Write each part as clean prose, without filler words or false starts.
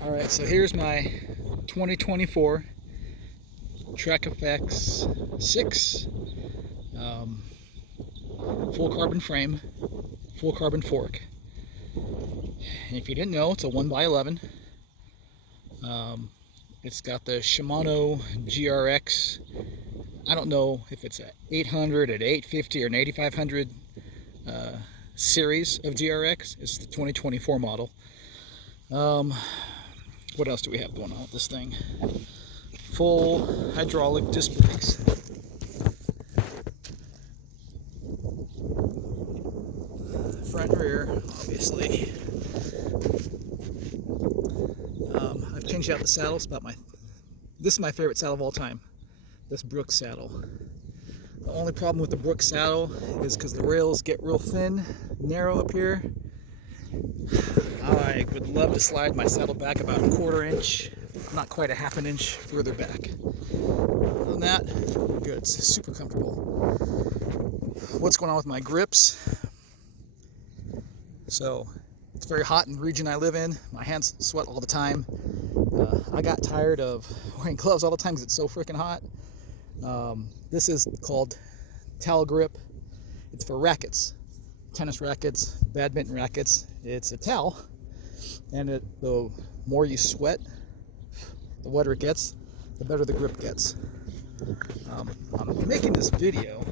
Alright, so here's my 2024 Trek FX 6 full carbon frame, full carbon fork. And if you didn't know, it's a 1x11. It's got the Shimano GRX. I don't know if it's an 800, an 850, or an 8500 series of GRX. It's the 2024 model. What else do we have going on with this thing? Full hydraulic disc brakes. Front and rear, obviously. I've changed out the saddles. This is my favorite saddle of all time. This Brooks saddle. The only problem with the Brooks saddle is because the rails get real thin, narrow up here. I would love to slide my saddle back about a quarter inch, not quite a half an inch further back. Other than that, we're good. It's super comfortable. What's going on with my grips? So, it's very hot in the region I live in. My hands sweat all the time. I got tired of wearing gloves all the time because it's so freaking hot. This is called towel grip. It's for rackets, tennis rackets, badminton rackets. It's a towel, and the more you sweat, the wetter it gets, the better the grip gets. I'm making this video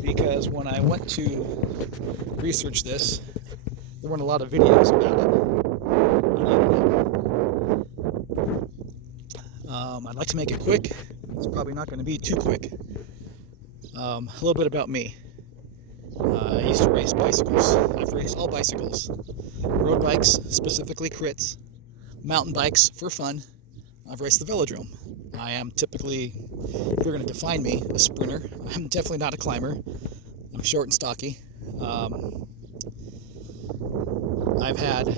because when I went to research this, there weren't a lot of videos about it on the internet. I'd like to make it quick. It's probably not going to be too quick. A little bit about me. I used to race bicycles. I've raced all bicycles. Road bikes, specifically crits. Mountain bikes for fun. I've raced the velodrome. I am typically, if you're going to define me, a sprinter. I'm definitely not a climber. I'm short and stocky. I've had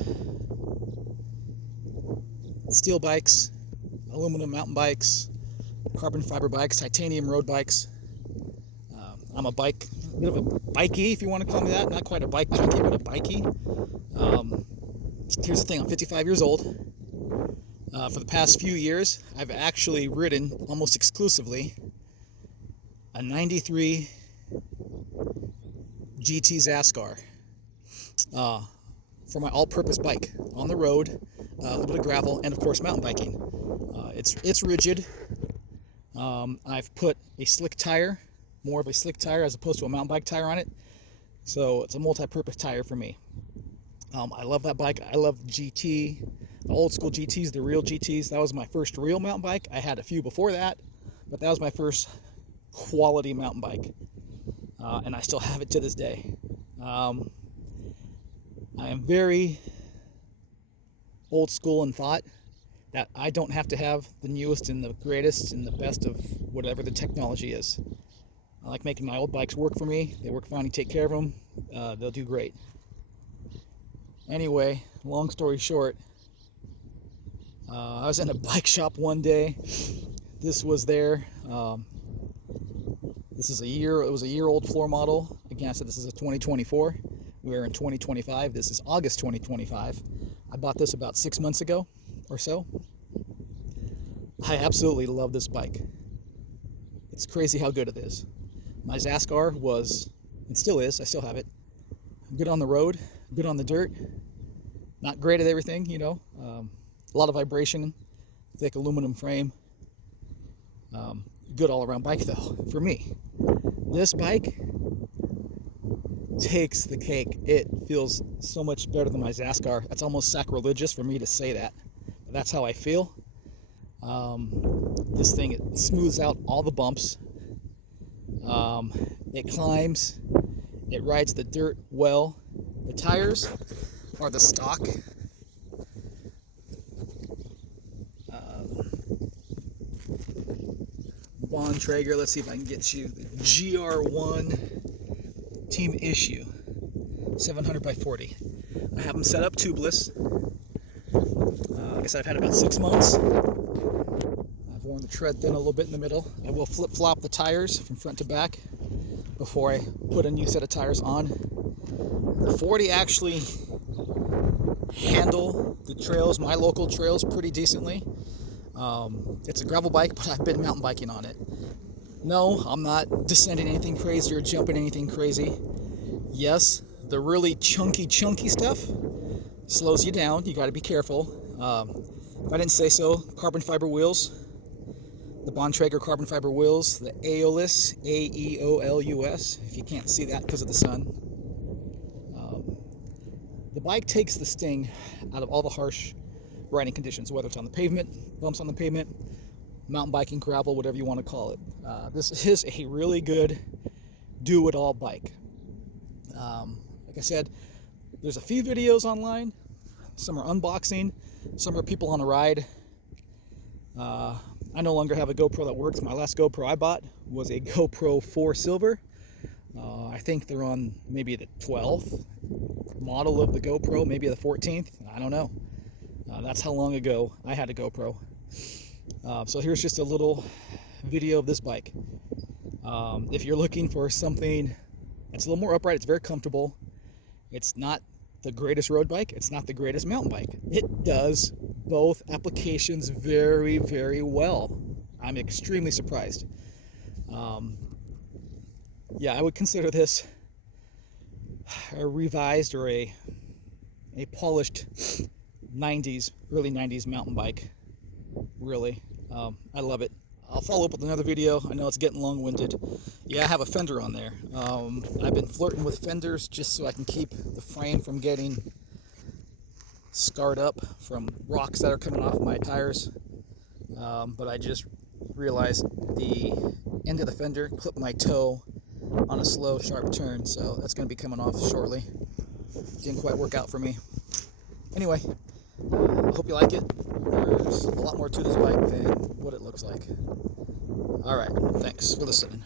steel bikes, aluminum mountain bikes, carbon fiber bikes, titanium road bikes. I'm a bit of a bikey, if you want to call me that. Not quite a bike junkie, but a bikey. Here's the thing, I'm 55 years old. For the past few years, I've actually ridden almost exclusively a 93 GT Zascar for my all-purpose bike on the road, a little bit of gravel, and of course mountain biking. It's rigid. I've put a slick tire, more of a slick tire as opposed to a mountain bike tire on it, so it's a multi-purpose tire for me. I love that bike. I love GT, the old school GTs, the real GTs. That was my first real mountain bike. I had a few before that, but that was my first quality mountain bike, and I still have it to this day. I am very old school in thought that I don't have to have the newest and the greatest and the best of whatever the technology is. I like making my old bikes work for me. They work fine. You take care of them, they'll do great. Anyway, long story short, I was in a bike shop one day. This was there. This is it was a year old floor model. Again, I said this is a 2024. We're in 2025. This is August 2025. I bought this about 6 months ago or so. I absolutely love this bike. It's crazy how good it is. My Zascar was, and still is, I still have it, good on the road, good on the dirt, not great at everything, you know, a lot of vibration, thick aluminum frame, good all around bike though, for me. This bike takes the cake. It feels so much better than my Zascar. That's almost sacrilegious for me to say that, but that's how I feel. This thing, it smooths out all the bumps. It climbs, it rides the dirt well. The tires are the stock. Bontrager, let's see if I can get you the GR1 Team Issue 700 by 40. I have them set up tubeless. I guess I've had about 6 months. I've worn the tread thin a little bit in the middle. I will flip-flop the tires from front to back before I put a new set of tires on. The 40 actually handle the trails, my local trails, pretty decently. It's a gravel bike, but I've been mountain biking on it. No, I'm not descending anything crazy or jumping anything crazy. Yes, the really chunky stuff slows you down. You got to be careful. If I didn't say so, carbon fiber wheels, the Bontrager carbon fiber wheels, the Aeolus, A-E-O-L-U-S, if you can't see that because of the sun. The bike takes the sting out of all the harsh riding conditions, whether it's on the pavement, bumps on the pavement, mountain biking, gravel, whatever you want to call it. This is a really good do-it-all bike. Like I said, there's a few videos online. Some are unboxing, some are people on a ride. I no longer have a GoPro that works. My last GoPro I bought was a GoPro 4 Silver. I think they're on maybe the 12th model of the GoPro, maybe the 14th. I don't know. That's how long ago I had a GoPro. So here's just a little video of this bike. If you're looking for something that's a little more upright, it's very comfortable. It's not the greatest road bike. It's not the greatest mountain bike. It does both applications very, very well. I'm extremely surprised. Yeah, I would consider this a revised or a polished 90s, early 90s mountain bike. Really, I love it. I'll follow up with another video. I know it's getting long-winded. Yeah, I have a fender on there. I've been flirting with fenders just so I can keep the frame from getting scarred up from rocks that are coming off my tires. But I just realized the end of the fender clipped my toe on a slow, sharp turn, so that's going to be coming off shortly. Didn't quite work out for me. Anyway, I hope you like it. There's a lot more to this bike than what it looks like. Alright, thanks for listening.